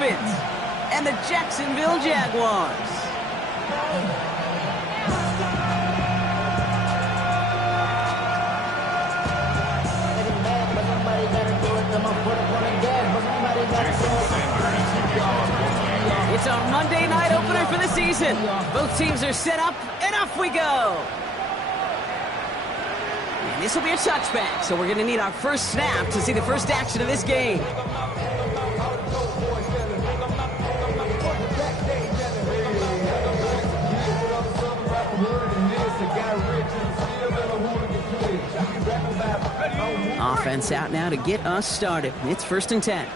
Dolphins and the Jacksonville Jaguars. It's our Monday night opener for the season. Both teams are set up, and off we go. And this will be a touchback, so we're going to need our first snap to see the first action of this game. Offense out now to get us started. It's 1st and 10.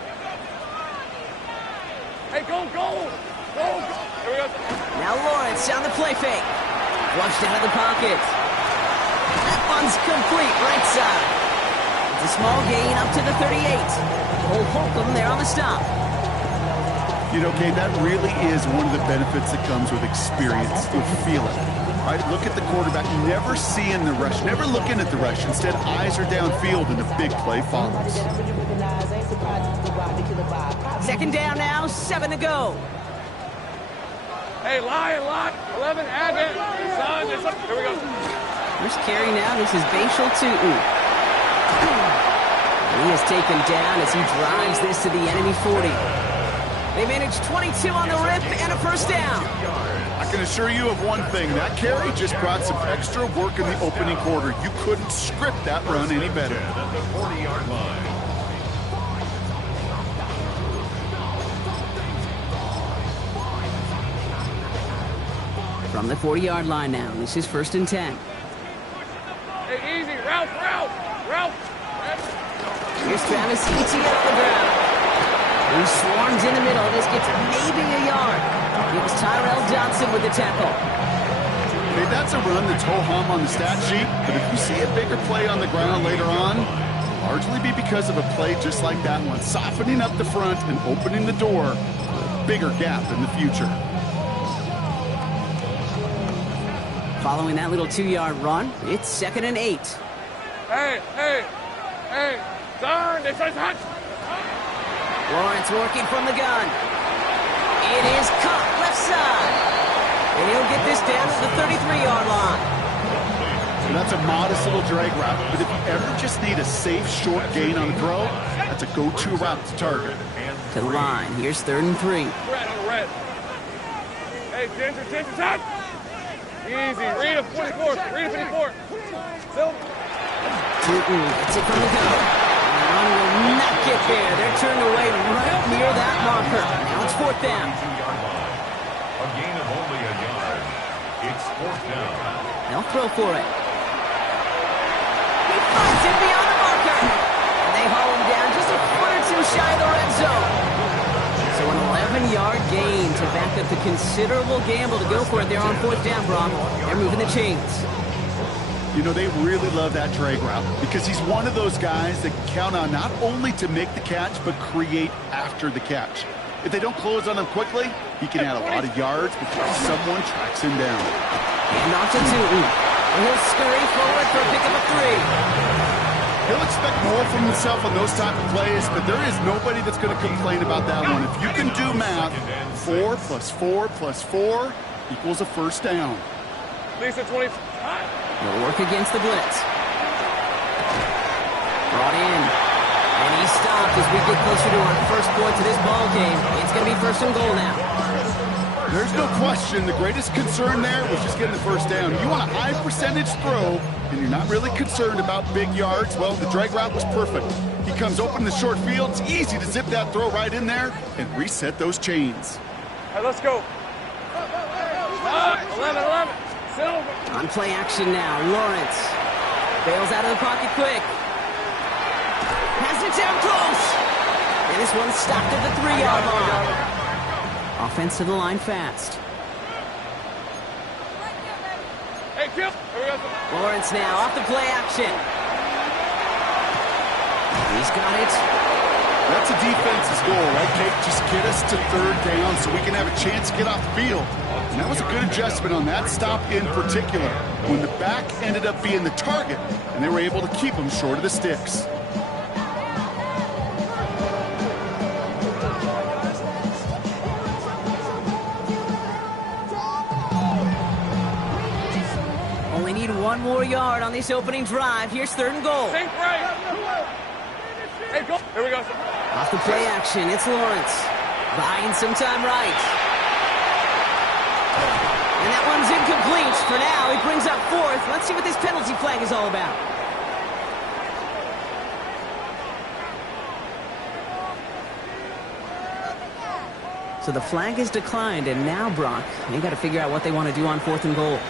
Hey, go! Here we go. Now Lawrence on the play fake. Flushed out of the pocket. That one's complete right side. It's a small gain up to the 38. Old Holcomb there on the stop. You know, Kate, that really is one of the benefits that comes with experience. You feel it. Right, look at the quarterback, never seeing the rush, never looking at the rush. Instead, eyes are downfield and the big play follows. 2nd down now, 7 to go. Hey, lie. 11, add it. Son, here we go. First carry now, this is Bashal Tootin. He is taken down as he drives this to the enemy 40. They managed 22 on the rip and a 1st down. I can assure you of one thing, that carry just brought some extra work in the opening quarter. You couldn't script that run any better. The 40-yard line. From the 40-yard line now, this is 1st and 10. Hey, easy. Ralph. Here's Travis Etienne on the ground. He swarms in the middle. This gets maybe a yard. It was Tyrell Johnson with the tackle. Hey, that's a run that's ho-hum on the stat sheet, but if you see a bigger play on the ground later on, it'll largely be because of a play just like that one, softening up the front and opening the door for a bigger gap in the future. Following that little 2-yard run, it's 2nd and 8. Hey. Darn, they try to touch. Lawrence working from the gun. It is caught left side. And he'll get this down to the 33-yard line. And that's a modest little drag route, but if you ever just need a safe, short gain on the throw, that's a go-to route to target. To the line, here's 3rd and 3. Red. Hey, Ginger, touch. Easy, read a 54. Silver. Tootin gets it from the gun. The run will not get there. They're turned away right near that marker. Now it's 4th down. A gain of only a yard. It's 4th down. They'll throw for it. He finds it beyond the marker. And they haul him down just a foot or two shy of the red zone. So an 11-yard gain to back up the considerable gamble to go for it there on 4th down, Brock. They're moving the chains. You know, they really love that drag route because he's one of those guys that can count on not only to make the catch, but create after the catch. If they don't close on him quickly, he can add a lot of yards before someone tracks him down. And off to Tootin. And he'll scurry forward for a pickup of 3. He'll expect more from himself on those type of plays, but there is nobody that's going to complain about that one. If you can do math, 4 plus 4 plus 4 equals a 1st down. Lisa, 20. He'll work against the blitz. Brought in. And he stopped as we get closer to our first point to this ball game. It's going to be 1st and goal now. There's no question. The greatest concern there was just getting the 1st down. You want a high percentage throw, and you're not really concerned about big yards. Well, the drag route was perfect. He comes open in the short field. It's easy to zip that throw right in there and reset those chains. All right, let's go. 11. Silver. On play action now, Lawrence bails out of the pocket quick. Has it down close. And this one's stopped at the 3-yard line. Offense to the line fast. Hey, Kim. Lawrence now off the play action. He's got it. That's a defense's goal, right, Kate? Just get us to 3rd down so we can have a chance to get off the field. And that was a good adjustment on that stop in particular, when the back ended up being the target, and they were able to keep him short of the sticks. one more yard on this opening drive. Here's 3rd and goal. Think right. Hey, go. Here we go. Off the play action, it's Lawrence. Buying some time right. And that one's incomplete. For now, he brings up 4th. Let's see what this penalty flag is all about. So the flag is declined, and now, Brock, they got to figure out what they want to do on 4th and goal.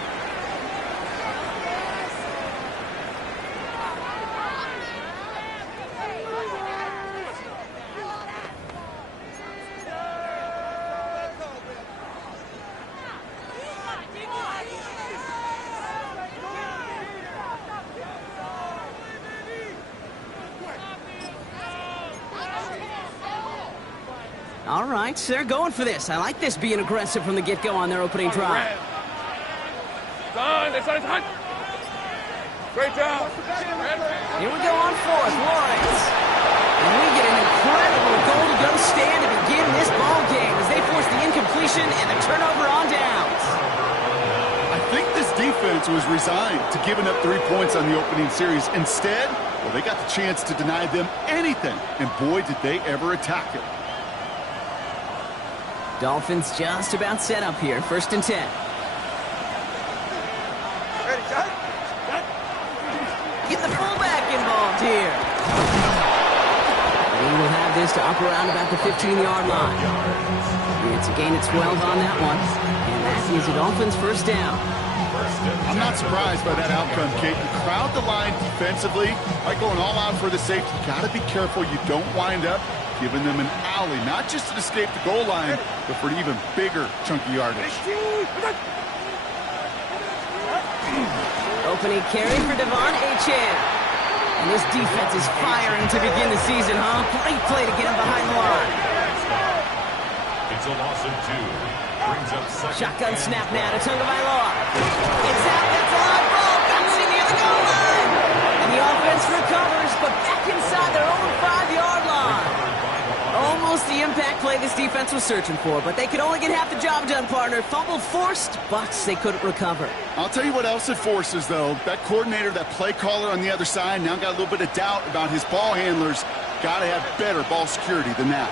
All right, they're going for this. I like this being aggressive from the get-go on their opening drive. Done. Great job. Here we go on 4th, Lawrence. And we get an incredible goal-to-go stand to begin this ball game as they force the incompletion and the turnover on downs. I think this defense was resigned to giving up 3 points on the opening series. Instead, well, they got the chance to deny them anything, and boy, did they ever attack it. Dolphins just about set up here. 1st and 10. Ready, shot. Get the fullback involved here. He will have this to up around about the 15-yard line. It's a gain of 12 on that one. And that is a Dolphins 1st down. I'm not surprised by that outcome, Kate. You crowd the line defensively by going all out for the safety. You got to be careful you don't wind up giving them an alley, not just to escape the goal line, but for an even bigger chunky yardage. Opening carry for Devon Achane. And this defense is firing to begin the season, huh? Great play to get him behind the line. It's a loss of 2. Brings up 2nd. Shotgun snap now to Tagovailoa. It's out, that's a live ball, bouncing near the goal line. And the offense recovers, but back inside their own 5-yard line. Almost the impact play this defense was searching for, but they could only get half the job done, partner. Fumble forced, but they couldn't recover. I'll tell you what else it forces, though. That coordinator, that play caller on the other side, now got a little bit of doubt about his ball handlers. Got to have better ball security than that.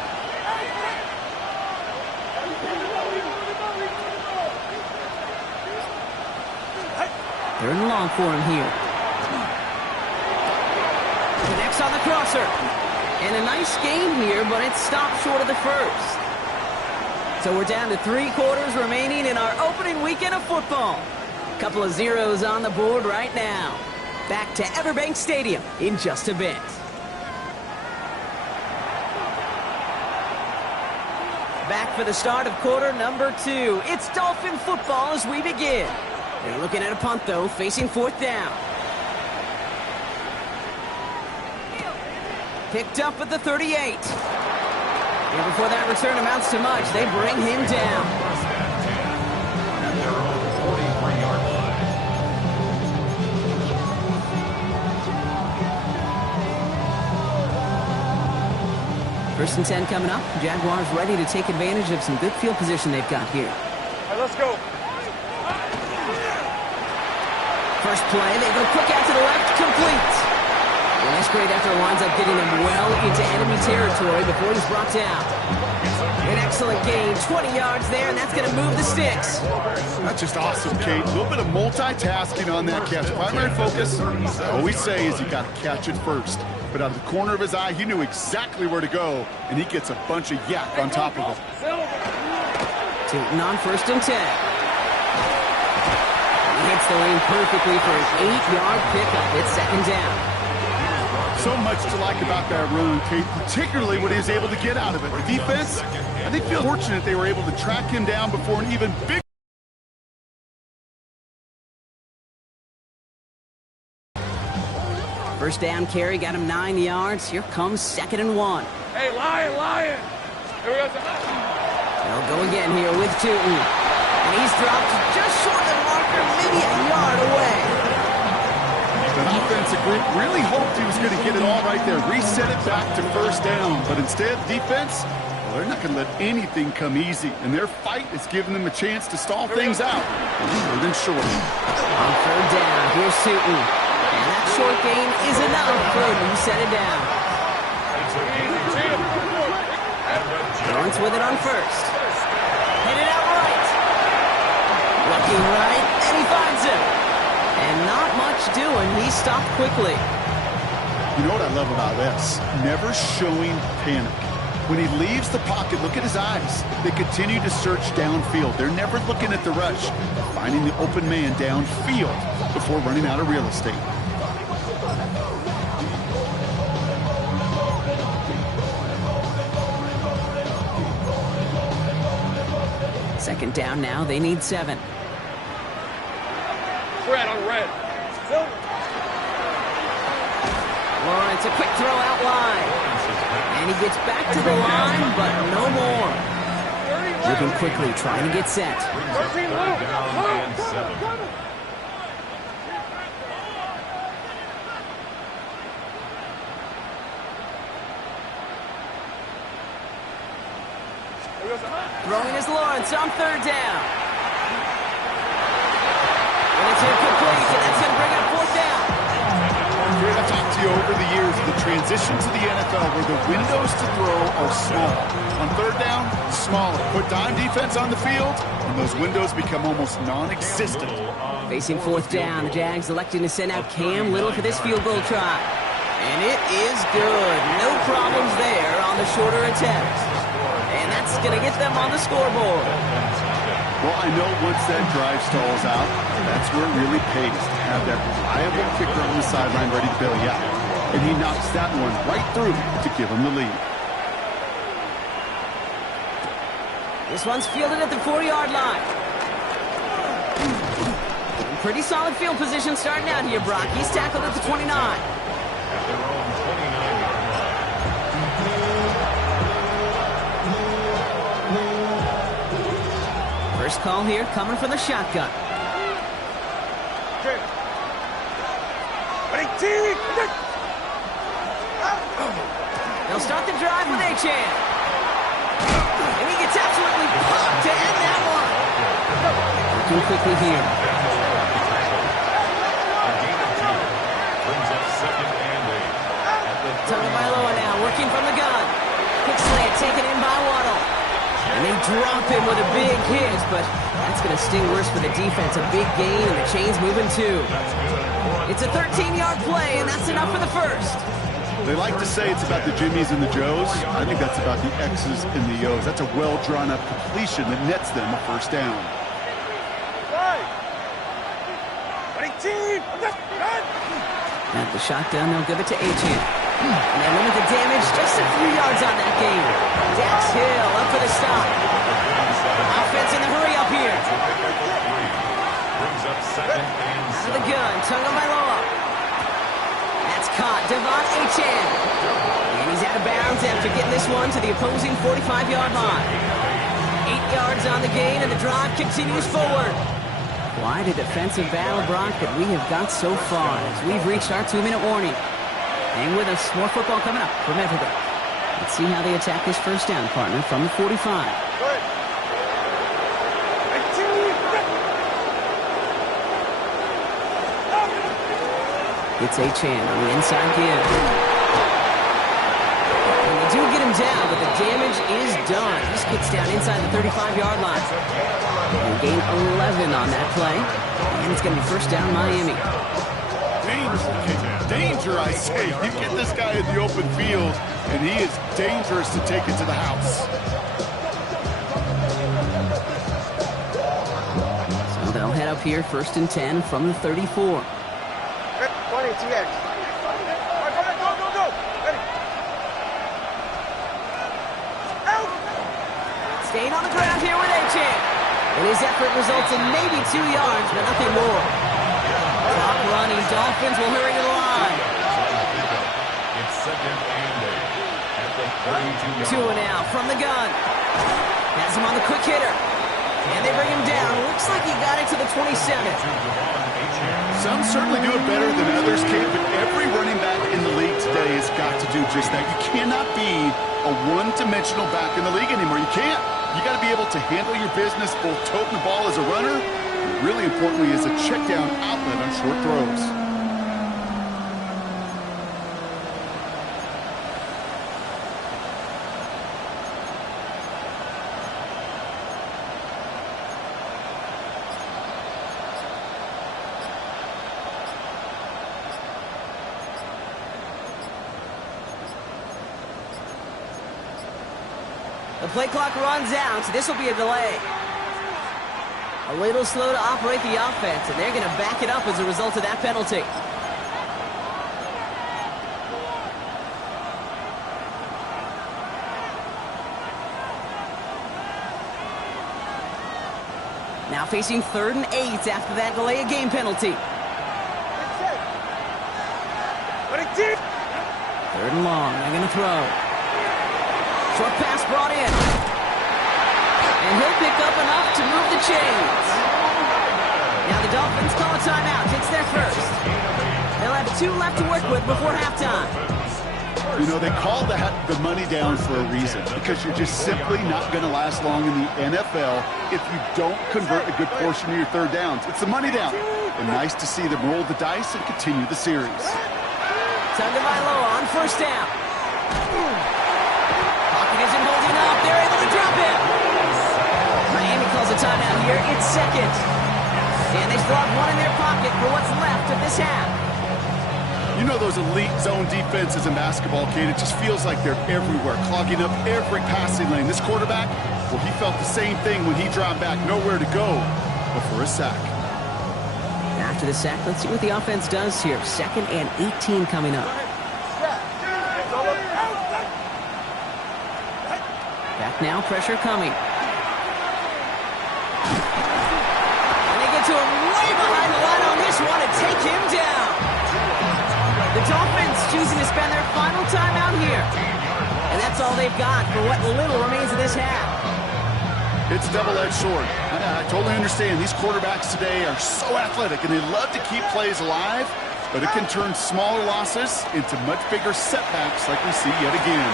They're in long for him here. Connects on the crosser. And a nice gain here, but it stopped short of the 1st. So we're down to 3 quarters remaining in our opening weekend of football. A couple of zeros on the board right now. Back to Everbank Stadium in just a bit. Back for the start of quarter number 2. It's Dolphin football as we begin. They're looking at a punt, though, facing 4th down. Picked up at the 38. And before that return amounts to much, they bring him down. At their own 43-yard line. 1st and 10 coming up. Jaguars ready to take advantage of some good field position they've got here. All right, let's go. First play, they go quick out to the left, complete. And this great effort winds up getting him well into enemy territory before he's brought down. An excellent gain, 20 yards there, and that's going to move the sticks. That's just awesome, Kate. A little bit of multitasking on that catch. Primary focus, I always say, is you got to catch it first. But out of the corner of his eye, he knew exactly where to go, and he gets a bunch of yak on top of it. Tootin on 1st and 10. He hits the lane perfectly for an 8-yard pickup. It's 2nd down. So much to like about that run, Kate, particularly what he was able to get out of it. The defense, I think, feel fortunate they were able to track him down before an even bigger. First down carry got him 9 yards. Here comes 2nd and 1. Hey, Lion. Here we go. They'll go again here with Tootin. And he's dropped just short of the marker, maybe a yard away. The defensive group really hoped he was going to get it all right there, reset it back to 1st down. But instead, defense, They're not going to let anything come easy, and their fight is giving them a chance to stall things out. More than short. On third down, here's Sutton. And that short gain is enough. Good, you set it down. Lawrence with it on first. Headed out right. Looking right, and he finds him. And not much doing. He stopped quickly. You know what I love about this? Never showing panic. When he leaves the pocket, look at his eyes. They continue to search downfield. They're never looking at the rush. They're finding the open man downfield before running out of real estate. Second down now. They need 7. Red on red. Lawrence, a quick throw out line. And he gets back to the line, but no more. Moving quickly, trying to get set. Throwing is Lawrence on third down. And it's incomplete, and that's going to bring up fourth down. I've talked to you over the years of the transition to the NFL where the windows to throw are small. On third down, smaller. Put dime defense on the field, and those windows become almost non-existent. Facing fourth down, the Jags electing to send out Cam Little for this field goal try. And it is good. No problems there on the shorter attempt. And that's going to get them on the scoreboard. Well, I know once that drive stalls out, that's where it really pays to have that reliable kicker on the sideline ready to bail you out. And he knocks that one right through to give him the lead. This one's fielded at the 40-yard line. Pretty solid field position starting out here, Brock. He's tackled at the 29. At their own 29-yard line. First call here coming from the shotgun. They'll start the drive with Achan. And he gets absolutely popped to end that one. Working quickly here. Tagovailoa now working from the gun. Quick slant taken in by Waddle. And they drop him with a big hit, but that's going to sting worse for the defense. A big gain, and the chain's moving too. It's a 13-yard play, and that's enough for the first. They like to say it's about the Jimmies and the Joes. I think that's about the X's and the O's. That's a well-drawn-up completion that nets them a first down. At the shotgun, they'll give it to Achan. And they limit the damage just to 3 yards on that gain. Dax Hill up for the stop. Offense in the hurry up here. Brings up second and Out of the gun, Tagovailoa. That's caught, Devon Achan. And he's out of bounds after getting this one to the opposing 45-yard line. 8 yards on the gain, and the drive continues forward. Quite a defensive battle, Brock, that we have got so far as we've reached our 2-minute warning. Hang with us, more football coming up from everywhere. Let's see how they attack this first down, partner, from the 45. It's Achan on the inside give. And they do get him down, but the damage is done. Just gets down inside the 35-yard line. And gain 11 on that play. And it's going to be first down Miami. Danger, I say. You get this guy in the open field, and he is dangerous to take it to the house. So they'll head up here, first and 10 from the 34. 20 TX. Go. Ready. Out. Staying on the ground here with Achan. And his effort results in maybe 2 yards, but nothing more. Top running Dolphins will hurry to the line. It's second and 8 at the 32-yard line. 2 and out from the gun. Has him on the quick hitter. And they bring him down. Looks like he got it to the 27. Some certainly do it better than others can, but every running back in the league today has got to do just that. You cannot be a one-dimensional back in the league anymore. You can't. You got to be able to handle your business, both toting the ball as a runner, and really importantly as a check down outlet on short throws. The play clock runs out, so this will be a delay. A little slow to operate the offense, and they're going to back it up as a result of that penalty. Now facing 3rd and 8 after that delay of game penalty. 3rd and long, they're going to throw. Short pass brought in. And he'll pick up enough to move the chains. Now the Dolphins call a timeout. It's their first. They'll have 2 left to work with before halftime. You know, they call that the money down for a reason, because you're just simply not going to last long in the NFL if you don't convert a good portion of your 3rd downs. It's the money down. And nice to see them roll the dice and continue the series. Tagovailoa on 1st down. Isn't holding up. They're able to drop him. Miami calls a timeout here. It's 2nd. And they still have 1 in their pocket for what's left of this half. You know those elite zone defenses in basketball, Kate, it just feels like they're everywhere, clogging up every passing lane. This quarterback, well, he felt the same thing when he dropped back, nowhere to go but for a sack. After the sack, let's see what the offense does here. 2nd and 18 coming up. Back now, pressure coming. And they get to him way behind the line on this one and take him down. The Dolphins choosing to spend their final time out here. And that's all they've got for what little remains of this half. It's a double-edged sword. I totally understand. These quarterbacks today are so athletic, and they love to keep plays alive, but it can turn smaller losses into much bigger setbacks like we see yet again.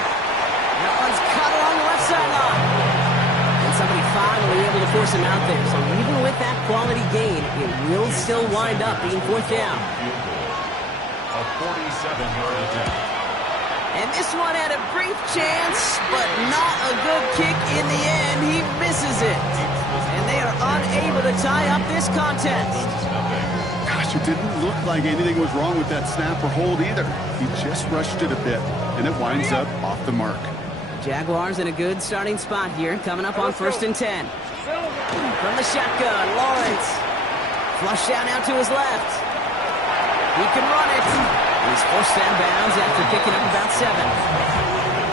That one's cut along the left sideline. And somebody finally able to force him out there. So even with that quality gain, it will still wind up being 4th down. A 47-yard attempt. And this one had a brief chance, but not a good kick in the end. He misses it. And they are unable to tie up this contest. Gosh, it didn't look like anything was wrong with that snap or hold either. He just rushed it a bit, and it winds up off the mark. Jaguars in a good starting spot here, coming up on 1st and 10. From the shotgun, Lawrence. Flush down out to his left. He can run it. He's forced out of bounds after picking up about 7.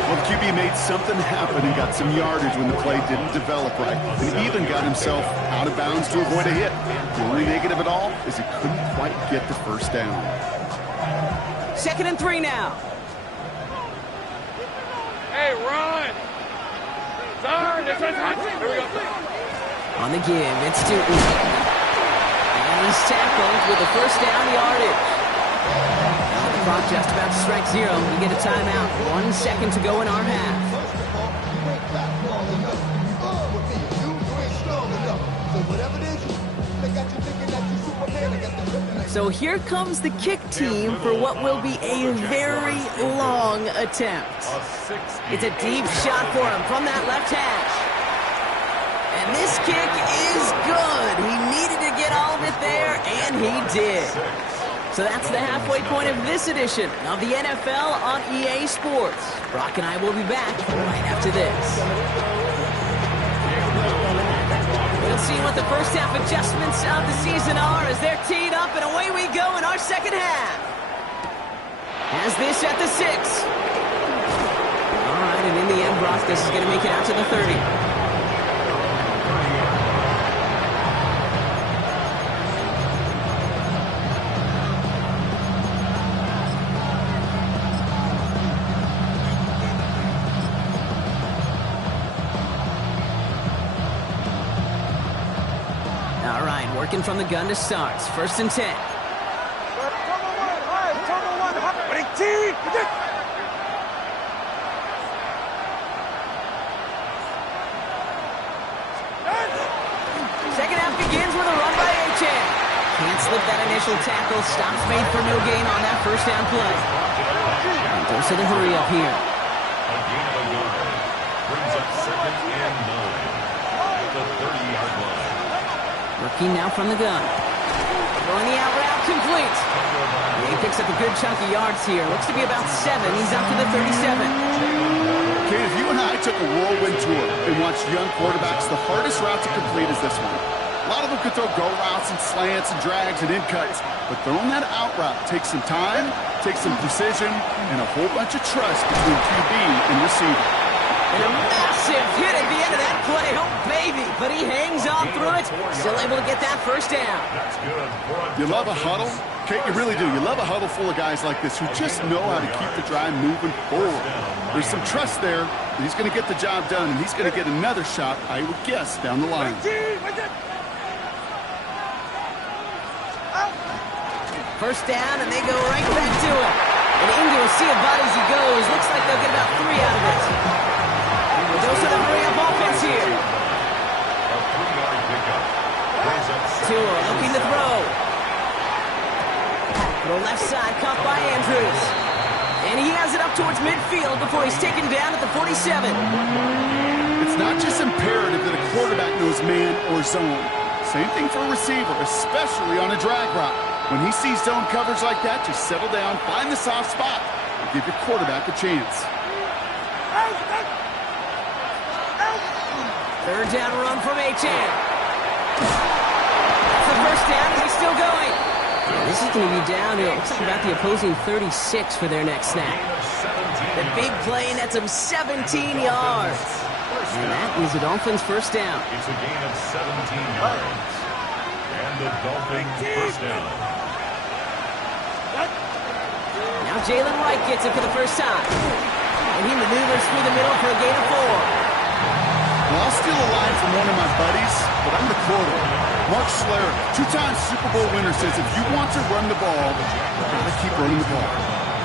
Well, the QB made something happen and got some yardage when the play didn't develop right, and even got himself out of bounds to avoid a hit. The only negative at all is he couldn't quite get the 1st down. 2nd and 3 now. Hey, run! Turn! Here we go. On the give, it's Newton. And he's tackled with the 1st down yardage. Now the clock just about to strike 0. We get a timeout. 1 second to go in our half. So here comes the kick team for what will be a very long attempt. It's a deep shot for him from that left hash. And this kick is good. He needed to get all of it there, and he did. So that's the halfway point of this edition of the NFL on EA Sports. Brock and I will be back right after this. We'll see what the first half adjustments of the season are as they're teed up, and away we go in our second half. Has this at the 6. All right, and in the end, Brock, this is going to make it out to the 30. Working from the gun to start. 1st and 10. slip that initial tackle. Stops made for no gain on that first down play. And goes to the hurry up here. A gain of a yard. Brings up 2nd and 9 at the 30-yard line. Working now from the gun. Throwing the out route, complete. He picks up a good chunk of yards here. Looks to be about 7. He's up to the 37. Okay, if you and I took a whirlwind tour and watched young quarterbacks, the hardest route to complete is this one. A lot of them could throw go routes and slants and drags and in cuts, but throwing that out route takes some time, takes some precision, and a whole bunch of trust between QB and receiver. And a massive hit at the end of that play. Oh, baby. But he hangs on through it. Still able to get that first down. That's good. You love a huddle? Okay, you really do. You love a huddle full of guys like this who just know how to keep the drive moving forward. There's some trust there. He's going to get the job done, and he's going to get another shot, I would guess, down the line. First down, and they go right back to it. And into a sea of bodies he goes. Looks like they'll get about 3 out of it. Goes to the hurry-up offense here. A 3-yard pickup. Brings up Tua looking to throw. Throw left side, caught by Andrews. And he has it up towards midfield before he's taken down at the 47. It's not just imperative that a quarterback knows man or zone. Same thing for a receiver, especially on a drag route. When he sees zone coverage like that, just settle down, find the soft spot, and give your quarterback a chance. Third down run from Achane. That's the first down, and he's still going. This is going to be down to, it looks like about the opposing 36 for their next snap. The big play nets him 17 yards. And that is the Dolphins' first down. It's a gain of 17 yards. And the Dolphins' first down. Now Jalen Wright gets it for the first time. And he maneuvers through the middle for a gain of 4. Well, I'll steal a line from one of my buddies, but I'm the quarter. Mark Schlereth, 2-time Super Bowl winner, says if you want to run the ball, you've got to keep running the ball.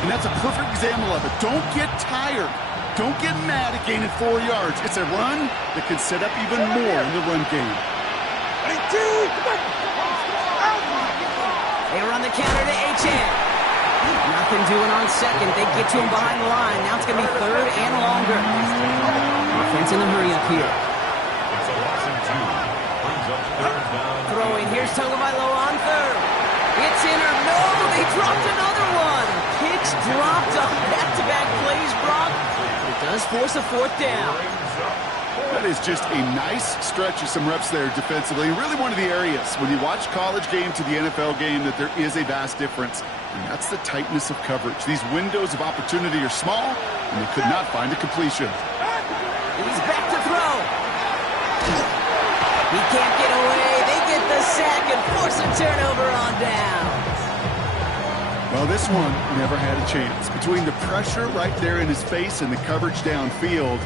And that's a perfect example of it. Don't get tired. Don't get mad at gaining 4 yards. It's a run that can set up even more in the run game. They run the counter to Achane. Nothing doing on second. They get to him behind the line. Now it's going to be 3rd and longer. Offense in the hurry up here. It's a loss of 2. Brings up 3rd down. Throwing. Here's Tagovailoa on 3rd. It's in or no. They dropped another one. Picks dropped on back-to-back plays, Brock. It does force a 4th down. That is just a nice stretch of some reps there defensively. Really one of the areas when you watch college game to the NFL game that there is a vast difference. And that's the tightness of coverage. These windows of opportunity are small, and they could not find a completion. He's back to throw. He can't get away. They get the sack and force a turnover on down. Well, this one never had a chance. Between the pressure right there in his face and the coverage downfield,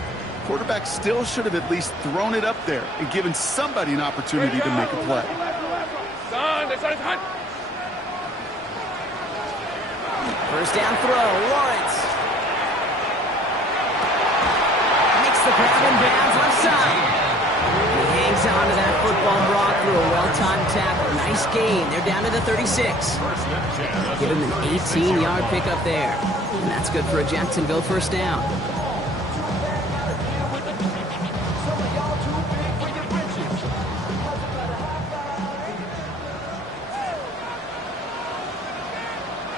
quarterback still should have at least thrown it up there and given somebody an opportunity to make a play. First down throw, Lawrence. Makes the grab and bounds left side. He hangs on to that football, Brock, through a well-timed tackle. Nice gain. They're down to the 36. Give him an 18-yard pickup there. And that's good for a Jacksonville first down.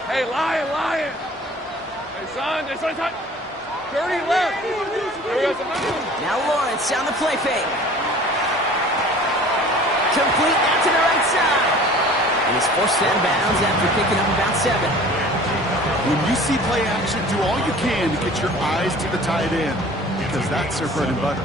Hey, Lion. Hey, son, there's 30 left. Here we go, son. Now Lawrence on the play fake. Complete out to the right side. And he's forced out of bounds after picking up about 7. When you see play action, do all you can to get your eyes to the tight end, because that's their bread and butter.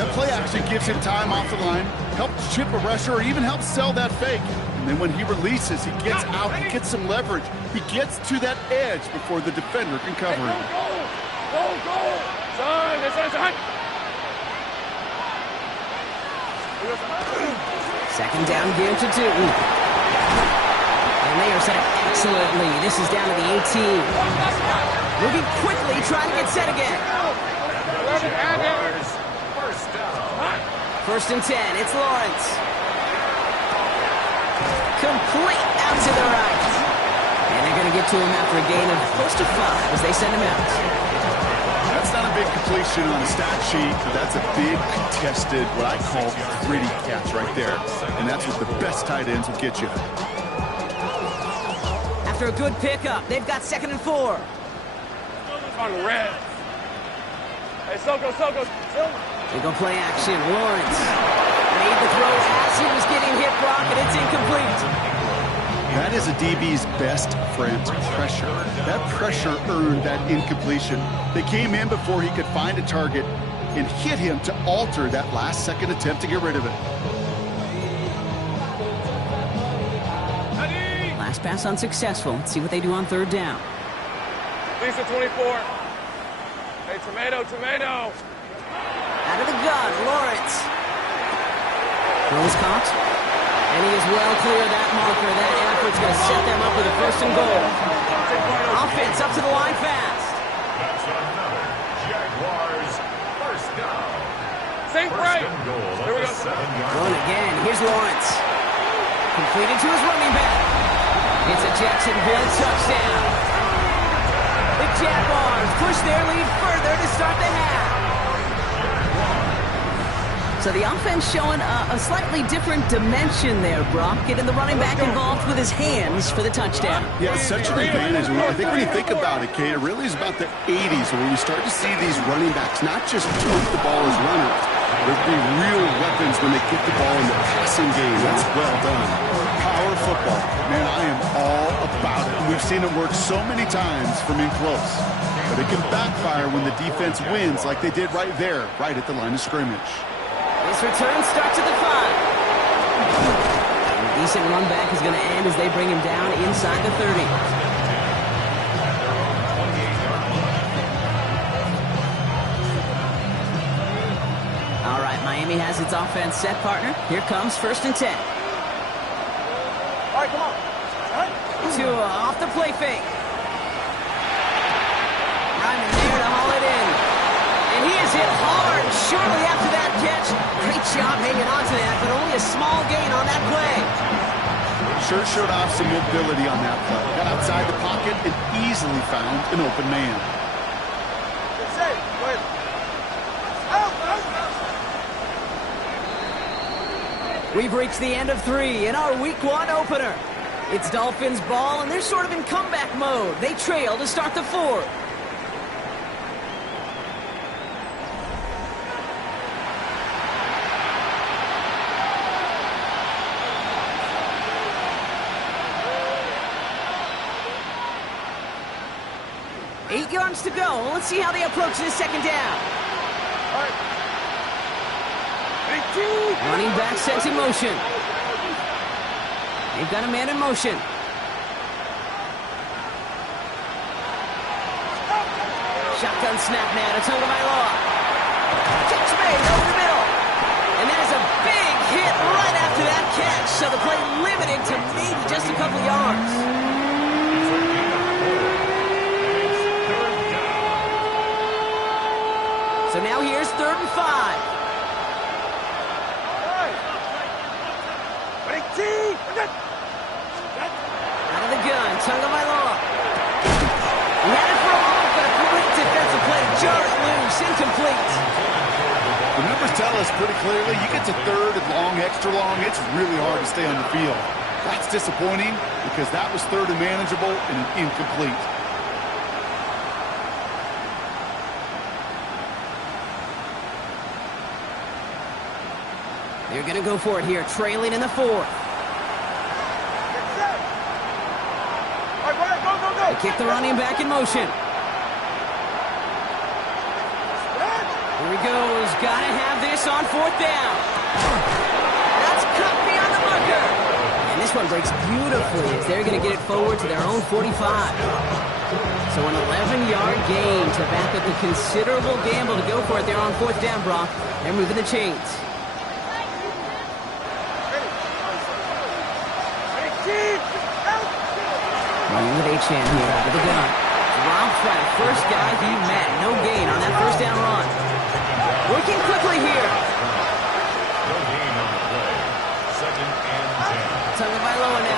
That play action gives him time off the line, helps chip a rusher, or even helps sell that fake. And then when he releases, he gets out, he gets some leverage. He gets to that edge before the defender can cover him. Go! Son, son. Second down, give to Tootin. And they are set up excellently. This is down to the 18. Moving quickly, trying to get set again. 11 yards. First down. First and 10, it's Lawrence. Complete out to the right. And they're going to get to him after a gain of close to 5 as they send him out. That's not a big completion on a stat sheet, but that's a big contested, what I call gritty catch right there. And that's what the best tight ends will get you. After a good pickup, they've got 2nd and 4. On the red. Hey, Soko. They go play action. Lawrence made the throw as he was getting hit, Brock, and it's incomplete. That is a DB's best friend, pressure. That pressure earned that incompletion. They came in before he could find a target and hit him to alter that last-second attempt to get rid of it. Last pass unsuccessful. Let's see what they do on 3rd down. Lisa 24. Hey, tomato. Out of the gun, Lawrence. Throw is caught. And he is well clear of that marker. That effort's going to set them up with a 1st and goal. Offense up to the line fast. That's another Jaguars first down. Sink right. There we go. 7-yard Going again. Here's Lawrence. Completed to his running back. It's a Jacksonville touchdown. The Jaguars push their lead further to start the half. So the offense showing a slightly different dimension there, Brock. Getting the running back involved with his hands for the touchdown. Yeah, it's such an advantage. I think when you think about it, Kate, it really is about the 80s where you start to see these running backs not just tote the ball as runners, but be real weapons when they get the ball in the passing game. That's well done. Power football. Man, I am all about it. We've seen it work so many times from in close. But it can backfire when the defense wins like they did right there, right at the line of scrimmage. This return starts at the 5. A decent run back is going to end as they bring him down inside the 30. All right, Miami has its offense set, partner. Here comes 1st and 10. All right, come on. Off the play fake. Ryman there to haul it in. And he is hit hard shortly after that catch. Great job hanging on to that, but only a small gain on that play. Sure showed off some mobility on that play. Got outside the pocket and easily found an open man. Good save. Go ahead. Out. We've reached the end of 3 in our Week 1 opener. It's Dolphins ball, and they're sort of in comeback mode. They trail to start the 4th. Eight yards to go. Let's see how they approach this 2nd down. All right. Running back sets in motion. They've got a man in motion. Shotgun snap now to Tagovailoa. Catch made over the middle. And that is a big hit right after that catch. So the play limited to maybe just a couple yards. So now here's 3rd and 5. Out of the gun, Tagovailoa. He had it for a moment, but a great defensive play to jar it loose, incomplete. The numbers tell us pretty clearly, you get to 3rd and long, extra long, it's really hard to stay on the field. That's disappointing because that was 3rd and manageable and an incomplete. They're going to go for it here, trailing in the 4th. They kick the running back in motion. Here he goes. Got to have this on 4th down. That's cut beyond the marker. And this one breaks beautifully as they're going to get it forward to their own 45. So an 11-yard gain to back up the considerable gamble to go for it there on 4th down, Brock. They're moving the chains. Running with H-Hand here out of the gun. Rob Flat, first guy he met. No gain on that 1st down run. Working quickly here. No gain on the play. 2nd and 10. Tagovailoa now.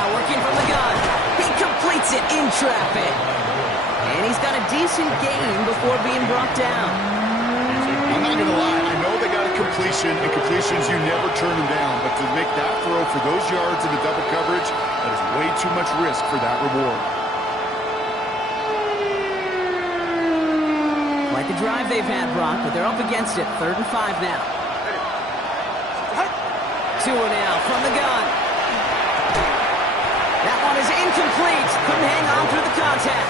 Hits it in traffic. And he's got a decent gain before being brought down. I'm not going to lie. I know they got a completion, and completions, you never turn them down. But to make that throw for those yards in the double coverage, that is way too much risk for that reward. Quite the drive they've had, Brock, but they're up against it. 3rd and 5 now. Tua now from the gun. That one is incomplete. Couldn't hang on through the contact.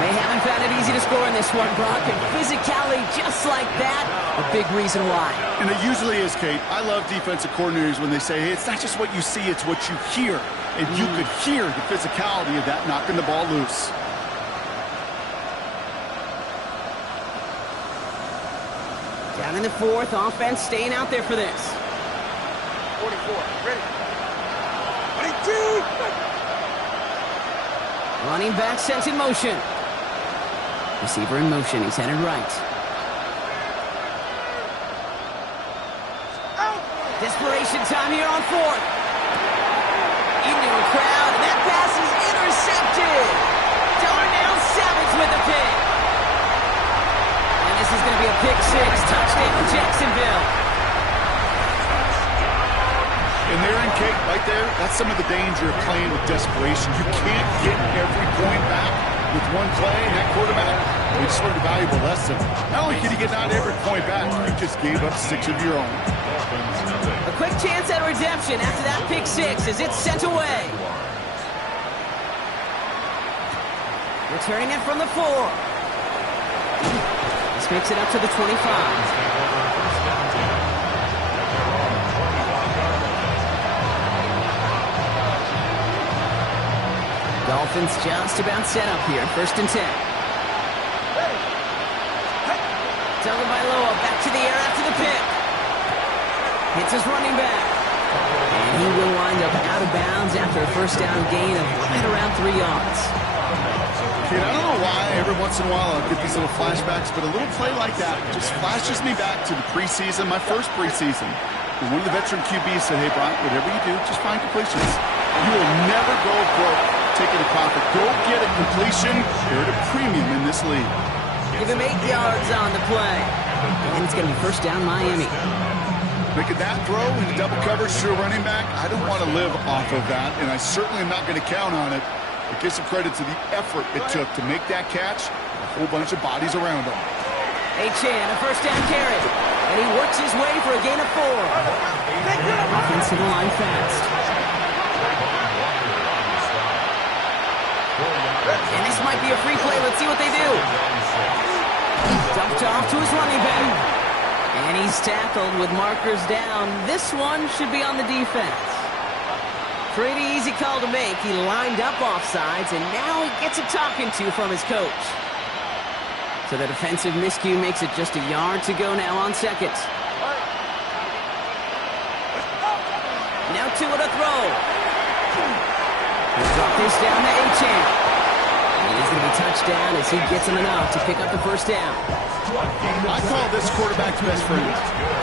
They haven't found it easy to score in this one, Brock, and physicality just like that, a big reason why. And it usually is, Kate. I love defensive coordinators when they say, hey, it's not just what you see, it's what you hear. And you could hear the physicality of that knocking the ball loose. Down in the 4th, offense staying out there for this. 44, ready. 22. Running back sent in motion. Receiver in motion. He's headed right. Desperation time here on 4th. Into a crowd, and that pass is intercepted. Darnell Savage with the pick. And this is going to be a pick 6. Touchdown, Jacksonville. And there in Kate, right there, that's some of the danger of playing with desperation. You can't get every point back with one play, and that quarterback, he just learned a valuable lesson. Not only can you get not every point back, you just gave up 6 of your own. A quick chance at redemption after that pick 6 as it's sent away. Returning it from the 4. This makes it up to the 25. Dolphins just about set up here. 1st and 10. Tagovailoa back to the air after the pick. Hits his running back. And he will wind up out of bounds after a 1st down gain of right around 3 yards. Kid, I don't know why every once in a while I'll get these little flashbacks, but a little play like that just flashes me back to the preseason, my first preseason. And one of the veteran QBs said, hey, Brian, whatever you do, just find completions. You will never go broke taking a profit. Go get a completion. They're at a premium in this league. Give him 8 yards on the play. And it's going to be 1st down Miami. Making that throw into double coverage to a running back, I don't want to live off of that, and I certainly am not going to count on it. But give some credit to the effort it took to make that catch. A whole bunch of bodies around him. Achane, a 1st down carry. And he works his way for a gain of 4. Offense to the line fast. And this might be a free play. Let's see what they do. Dumped off to his running back. And he's tackled with markers down. This one should be on the defense. Pretty easy call to make. He lined up offsides, and now he gets a talking to from his coach. So the defensive miscue makes it just a yard to go now on 2nd. Now Tua to throw. He'll drop this down to Achane. He's going to be touchdown as he gets him enough to pick up the 1st down. I call this quarterback's best friend.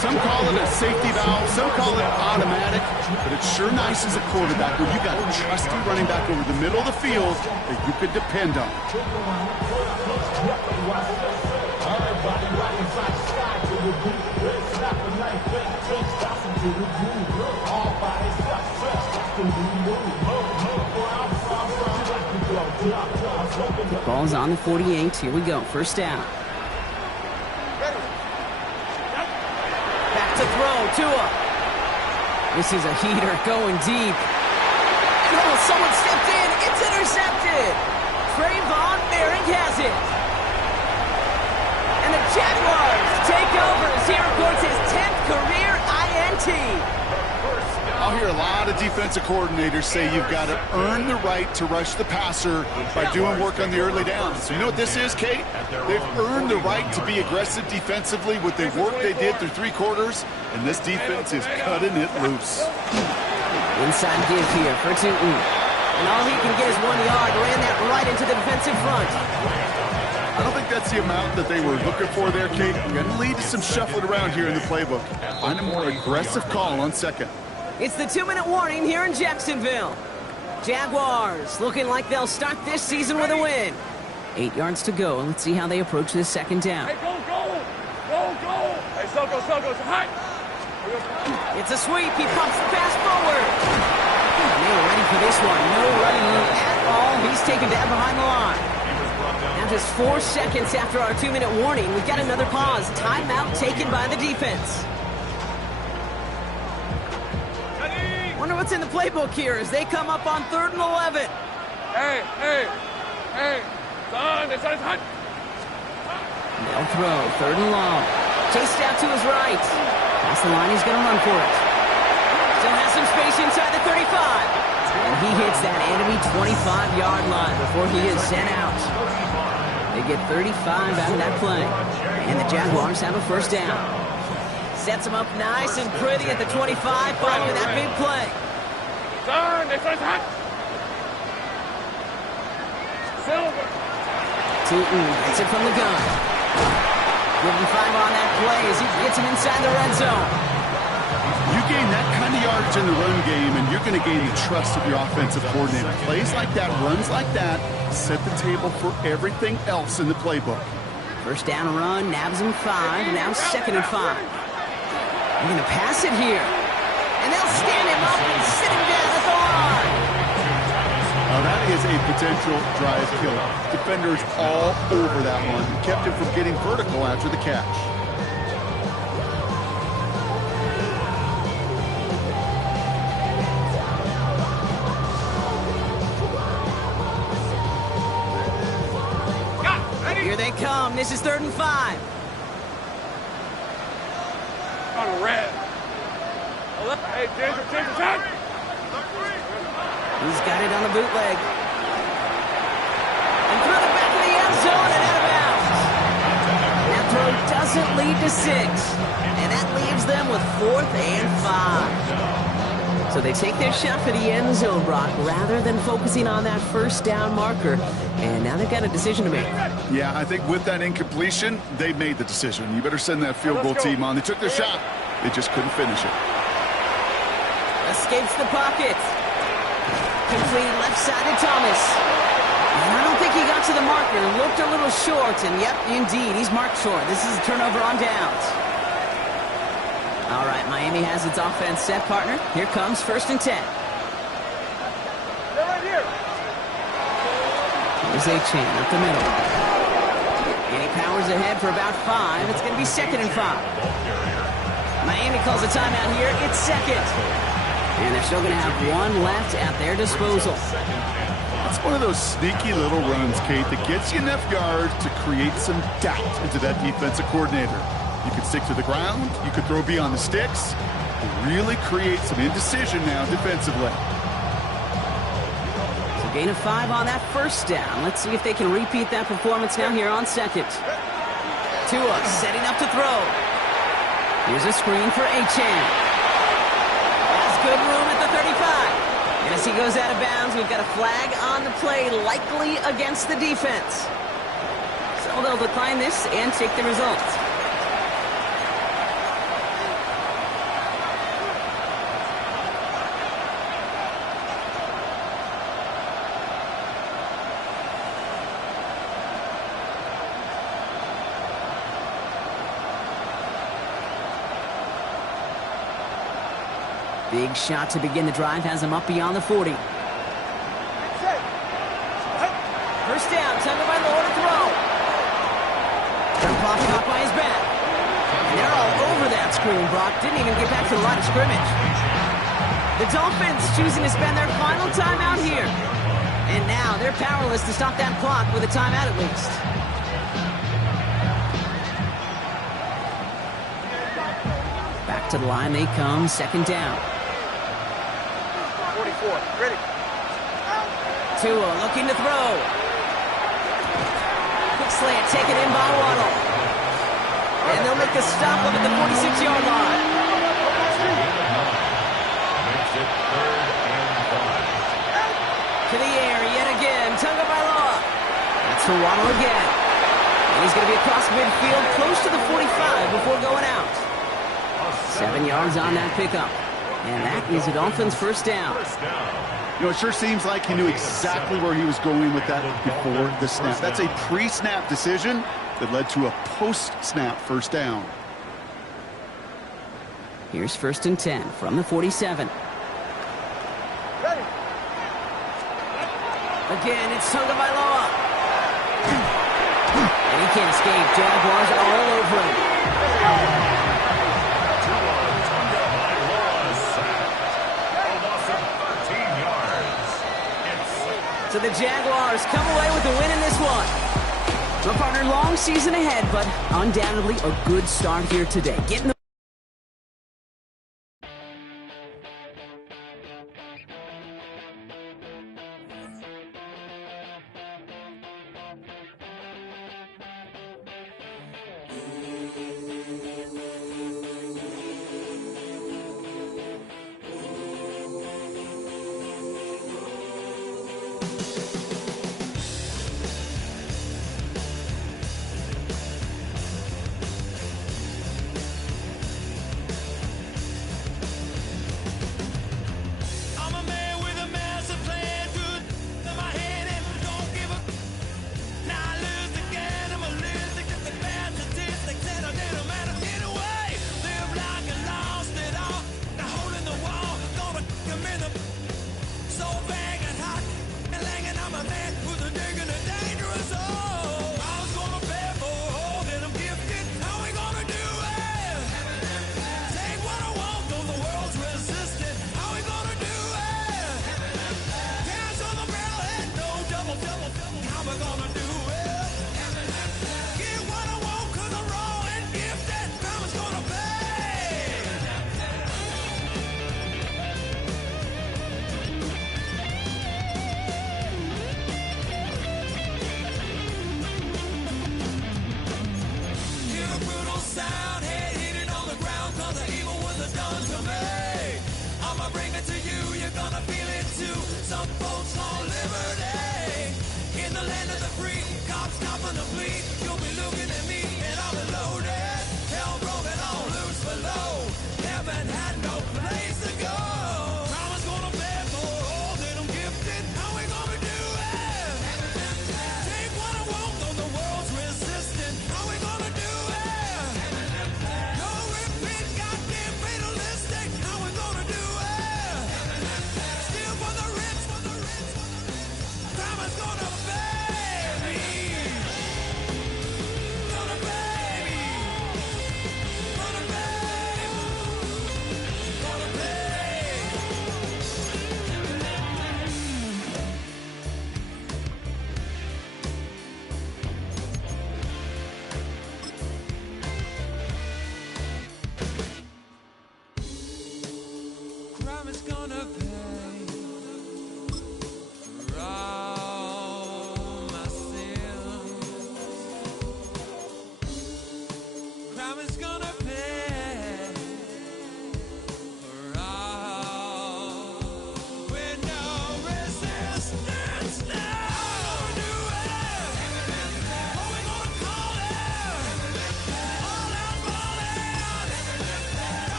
Some call it a safety valve, some call it automatic, but it's sure nice as a quarterback when you got a trusty running back over the middle of the field that you could depend on. Ball's on the 48. Here we go. 1st down. Back to throw. Tua. This is a heater going deep. And oh, someone stepped in. It's intercepted. Trayvon Merrick has it. And the Jaguars take over as he records his 10th career INT. I'll hear a lot of defensive coordinators say you've got to earn the right to rush the passer by doing work on the early downs. You know what this is, Kate? They've earned the right to be aggressive defensively with the work they did through 3 quarters, and this defense is cutting it loose. Inside give here for Tootin. And all he can get is 1 yard. Ran that right into the defensive front. I don't think that's the amount that they were looking for there, Kate. Going to lead to some shuffling around here in the playbook. Find a more aggressive call on 2nd. It's the 2-minute warning here in Jacksonville. Jaguars looking like they'll start this season with a win. 8 yards to go. Let's see how they approach this second down. Hey, go, go! Go, go! Hey, Soko, high! It's a sweep. He pumps the pass forward. And they were ready for this one. No running room at all. He's taken down behind the line. Now just 4 seconds after our 2-minute warning, we've got another pause. Timeout taken by the defense. Wonder what's in the playbook here as they come up on 3rd and 11. Hey! Son, it's hot! They'll throw. 3rd and long. Chased out to his right. Past the line, he's going to run for it. Still has some space inside the 35. And he hits that enemy 25-yard line before he is sent out. They get 35 out of that play. And the Jaguars have a first down. Sets him up nice and pretty at the 25 following that big play. Son, it's hot! Silver! Tootin gets it from the gun. Give him 5 on that play as he gets him inside the red zone. You gain that kind of yardage in the run game, and you're going to gain the trust of your offensive coordinator. Plays like that, runs like that, set the table for everything else in the playbook. First down run, nabs him 5, now 2nd and 5. They're going to pass it here. And they'll stand him up and sit him down at the line. That is a potential drive killer. Defenders all over that one. Kept him from getting vertical after the catch. Here they come. This is 3rd and 5. On a red. Hey, Ginger, time! He's got it on the bootleg. And through the back of the end zone and out of bounds. That throw doesn't lead to 6. And that leaves them with 4th and 5. So they take their shot for the end zone, Brock, rather than focusing on that first down marker. And now they've got a decision to make. Yeah, I think with that incompletion, they made the decision. You better send that field goal team on. They took their shot. They just couldn't finish it. Escapes the pocket. Complete left side to Thomas. And I don't think he got to the marker. Looked a little short, and yep, indeed, he's marked short. This is a turnover on downs. All right, Miami has its offense set, partner. Here comes 1st and 10. They're right here. Here's A-Chain up the middle. And he powers ahead for about 5. It's going to be 2nd and 5. Miami calls a timeout here. It's 2nd. And they're still going to have 1 left at their disposal. It's one of those sneaky little runs, Kate, that gets you enough yards to create some doubt into that defensive coordinator. You could stick to the ground. You could throw beyond the sticks. Really create some indecision now defensively. So gain of 5 on that first down. Let's see if they can repeat that performance now here on 2nd. Tua setting up to throw. Here's a screen for A-Chain. Good room at the 35. And as he goes out of bounds, we've got a flag on the play, likely against the defense. So they'll decline this and take the results. Big shot to begin the drive has him up beyond the 40. First down, Thunder by Lord to throw. Clock caught by his back. And they're all over that screen. Brock didn't even get back to the line of scrimmage. The Dolphins choosing to spend their final timeout here. And now they're powerless to stop that clock with a timeout at least. Back to the line they come, 2nd down. 44, ready. Tua looking to throw. Quick slant taken in by Waddle. And they'll make the stop up at the 46-yard line. Makes it 3rd and 5. To the air yet again, Tagovailoa. That's for Waddle again. And he's going to be across midfield, close to the 45 before going out. 7 yards on that pickup. And that is a Dolphins first down. You know, it sure seems like he knew exactly where he was going with that before the snap. That's a pre-snap decision that led to a post-snap first down. Here's 1st and 10 from the 47. Ready. Again, it's Tagovailoa. And he can't escape. Jaguars all over him. So the Jaguars come away with the win in this one. My partner, long season ahead, but undoubtedly a good start here today. Getting the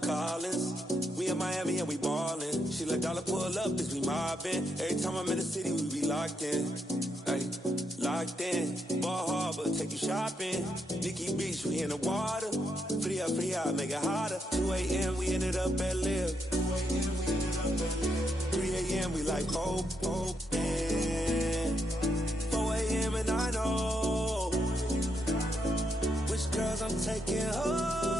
Collins. We in Miami and we ballin'. She let dollar pull up as we mobbin'. Every time I'm in the city, we be locked in. Ay, locked in. Ball Harbor, take you shopping. Nikki Beach, we in the water. Free out, make it hotter. 2 a.m. we ended up at Live. 3 a.m. we like hope. 4 a.m. and I know which girls I'm taking home.